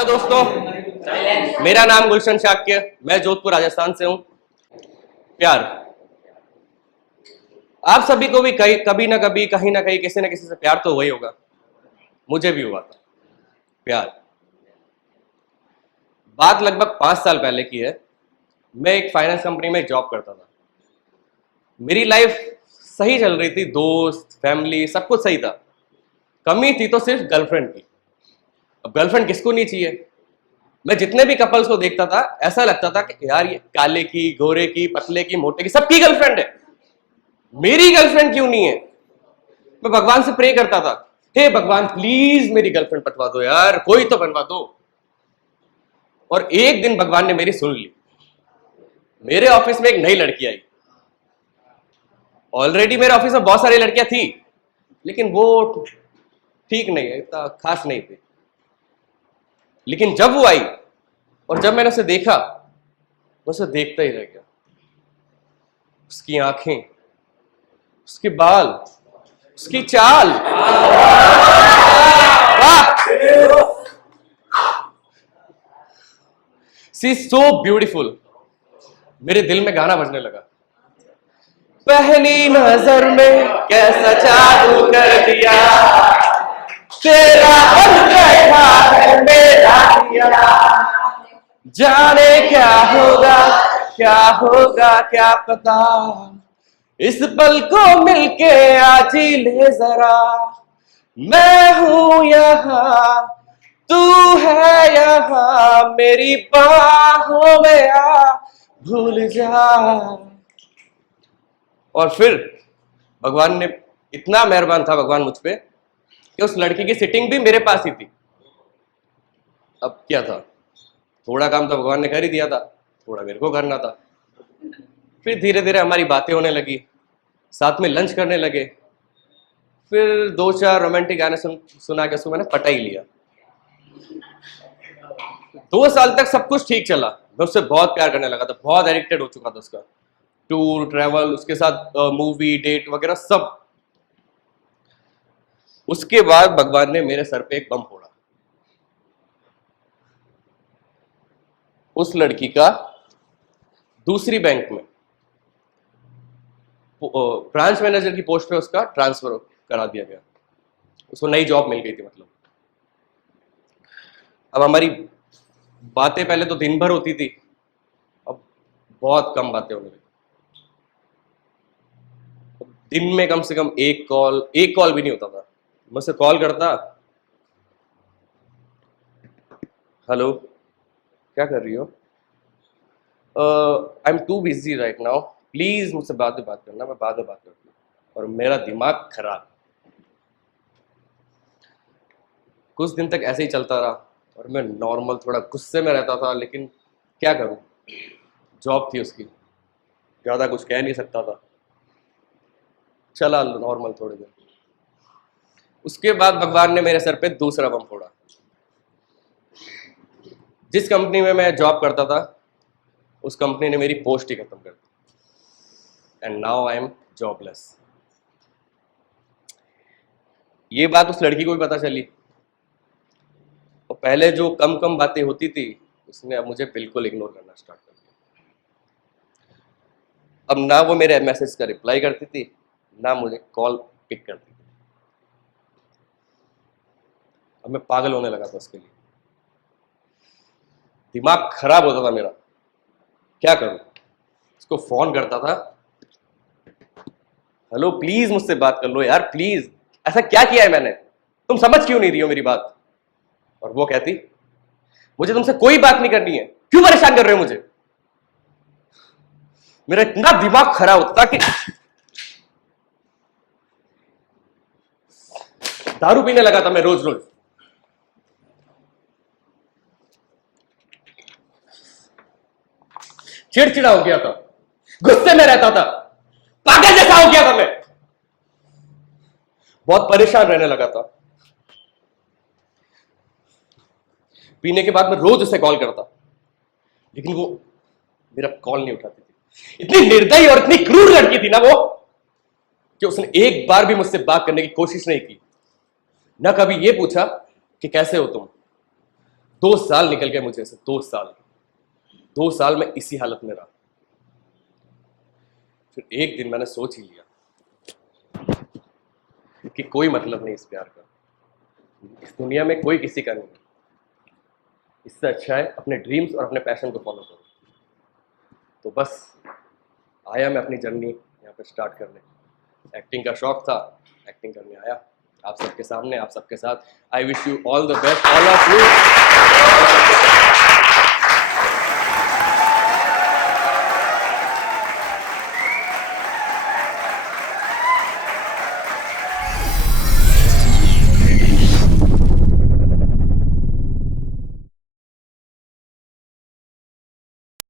Hello दोस्तों, मेरा नाम गुलशन शाक्य, मैं जोधपुर राजस्थान से हूं। प्यार आप सभी को भी कभी ना कभी कहीं ना कहीं किसी ना किसी से प्यार तो हुआ ही होगा। मुझे भी हुआ था प्यार। बात लगभग 5 साल पहले की है। मैं एक फाइनेंस कंपनी में जॉब करता था। मेरी लाइफ सही चल रही थी, दोस्त फैमिली सब कुछ सही था। कमी थी तो सिर्फ गर्लफ्रेंड की। अब गर्लफ्रेंड किसको नहीं चाहिए। मैं जितने भी कपल्स को देखता था ऐसा लगता था कि यार ये काले की, गोरे की, पतले की, मोटे की सबकी गर्लफ्रेंड है, मेरी गर्लफ्रेंड क्यों नहीं है। मैं भगवान से प्रे करता था, हे भगवान प्लीज मेरी गर्लफ्रेंड पटवा दो यार, कोई तो बनवा दो। और एक दिन भगवान ने मेरी सुन ली। मेरे ऑफिस में एक नई लड़की आई। ऑलरेडी मेरे ऑफिस में बहुत सारी लड़कियां थी, लेकिन वो ठीक नहीं है, इतना खास नहीं थी। लेकिन जब वो आई और जब मैंने उसे देखा, मैं उसे देखता ही रह गया। उसकी आंखें, उसके बाल, उसकी चाल, वाह, सी सो ब्यूटीफुल। मेरे दिल में गाना बजने लगा, पहली नजर में कैसा जादू कर दिया, तेरा बन बैठा है मेरा दिया। जाने क्या होगा क्या पता, इस पल को मिलके आज ही ले जरा। मैं हूं यहाँ, तू है यहाँ, मेरी बाहों में आ, भूल जा। और फिर भगवान ने, इतना मेहरबान था भगवान मुझ पे कि उस लड़की की सिटिंग भी मेरे पास ही थी। अब क्या था, थोड़ा काम तो भगवान ने कर ही दिया था, थोड़ा मेरे को करना था। फिर धीरे धीरे हमारी बातें होने लगी, साथ में लंच करने लगे। फिर 2-4 रोमांटिक गाने सुना के उसको मैंने पटा ही लिया। 2 साल तक सब कुछ ठीक चला। मैं उससे बहुत प्यार करने लगा था, बहुत एडिक्टेड हो चुका था उसका। टूर ट्रैवल, उसके साथ मूवी डेट वगैरह सब। उसके बाद भगवान ने मेरे सर पे एक बम फोड़ा। उस लड़की का दूसरी बैंक में ब्रांच मैनेजर की पोस्ट पे उसका ट्रांसफर करा दिया गया। उसको नई जॉब मिल गई थी। मतलब अब हमारी बातें पहले तो दिन भर होती थी, अब बहुत कम बातें होने लगी। दिन में कम से कम एक कॉल भी नहीं होता था। मैं उसे कॉल करता, हेलो क्या कर रही हो, I am too busy right now, please मुझसे बाद में बात करना, मैं बाद में बात करती हूँ। और मेरा दिमाग खराब। कुछ दिन तक ऐसे ही चलता रहा और मैं नॉर्मल थोड़ा गुस्से में रहता था, लेकिन क्या करूं, जॉब थी उसकी, ज़्यादा कुछ कह नहीं सकता था। चला नॉर्मल थोड़े दिन। उसके बाद भगवान ने मेरे सर पे दूसरा बम फोड़ा। जिस कंपनी में मैं जॉब करता था उस कंपनी ने मेरी पोस्ट ही खत्म कर दी, and now I am jobless. ये बात उस लड़की को भी पता चली, और पहले जो कम कम बातें होती थी उसने अब मुझे बिल्कुल इग्नोर करना स्टार्ट कर दिया। अब ना वो मेरे मैसेज का रिप्लाई करती थी, ना मुझे कॉल पिक करती थी। अब मैं पागल होने लगा था उसके लिए। दिमाग खराब होता था मेरा, क्या करूं। उसको फोन करता था, हेलो प्लीज मुझसे बात कर लो यार प्लीज, ऐसा क्या किया है मैंने, तुम समझ क्यों नहीं रही हो मेरी बात। और वो कहती, मुझे तुमसे कोई बात नहीं करनी है, क्यों परेशान कर रहे हो मुझे। मेरा इतना दिमाग खराब होता था कि दारू पीने लगा था मैं रोज रोज। चिड़चिड़ा हो गया था, गुस्से में रहता था, पागल जैसा हो गया था मैं, बहुत परेशान रहने लगा था। पीने के बाद मैं रोज उसे कॉल करता, लेकिन वो मेरा कॉल नहीं उठाती थी। इतनी निर्दयी और इतनी क्रूर लड़की थी ना वो, कि उसने एक बार भी मुझसे बात करने की कोशिश नहीं की। ना कभी ये पूछा कि कैसे हो तुम, 2 साल निकल गए मुझे से, 2 साल में इसी हालत में रहा। फिर एक दिन मैंने सोच ही लिया कि कोई मतलब नहीं इस प्यार का, इस दुनिया में कोई किसी का नहीं है, इससे अच्छा है अपने ड्रीम्स और अपने पैशन को फॉलो करो। तो बस आया मैं अपनी जर्नी यहाँ पे स्टार्ट करने। एक्टिंग का शौक था, एक्टिंग करने आया आप सबके सामने, आप सबके साथ। I wish you all the best, all of you.